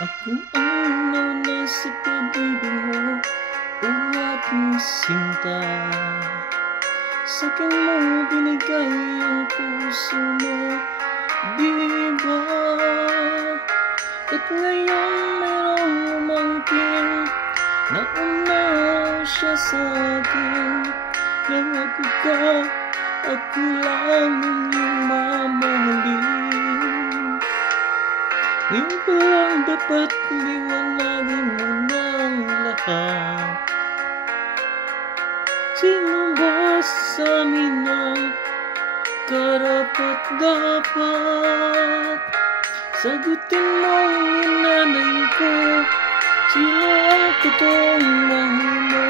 Ako ang nauna sa pag-ibig mo, o aking sinta. Sa'kin mo binigay ang puso mo, di ba? At ngayon mayroong umangkin, nauna siya sa'kin. Nangako ka, ako lang ang iyong mamahalin. Ngayon pa lang dapat liwanagin mo ng lahat. Sino ba sa amin ang karapat-dapat? Sagutin mo ang inanay ko, sino ang totoong mahal mo?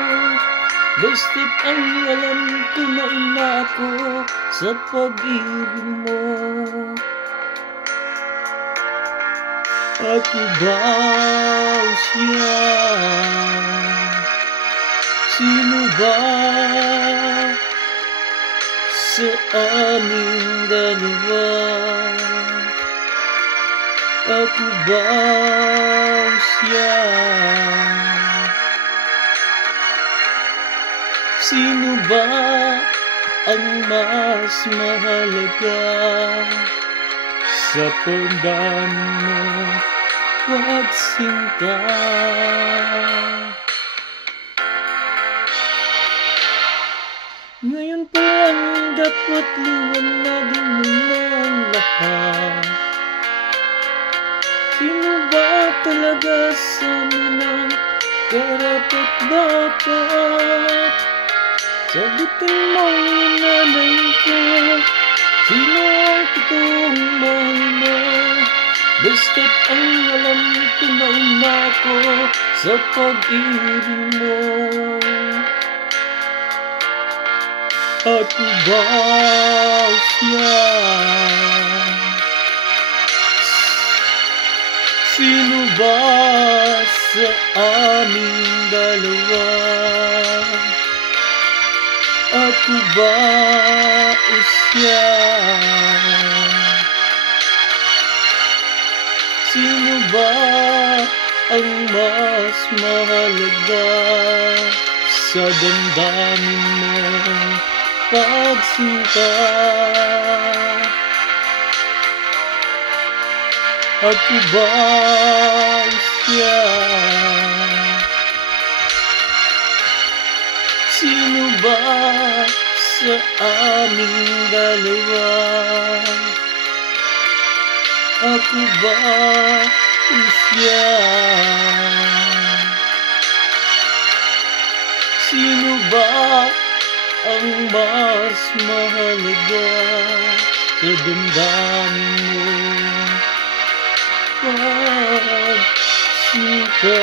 Basta't ang alam ko na ina ako sa pag-ibig mo. Ako ba siya? Sino ba sa aming dalawa? Ako ba siya? Sino ba ang mas mahalaga sa pagdaan mo pagsinta? Ngayon pa lang dapat liwanagin mo ng lahat. Sino ba talaga sa amin ang karapat-dapat? Sagutin mo ang inanay ko, sino ang totoong mahal mo? Basta't ang alam ko na una ko sa pag-ibig mo. Ako ba siya? Sino ba sa aming dalawa? Ako ba siya? Sino ba ang mas mahalaga sa damdamin mo pagsinta? Ako ba siya? Sino ba sa aming dalawa? Ako ba siya? Sino ba ang mas mahalaga sa damdamin mo pagsinta?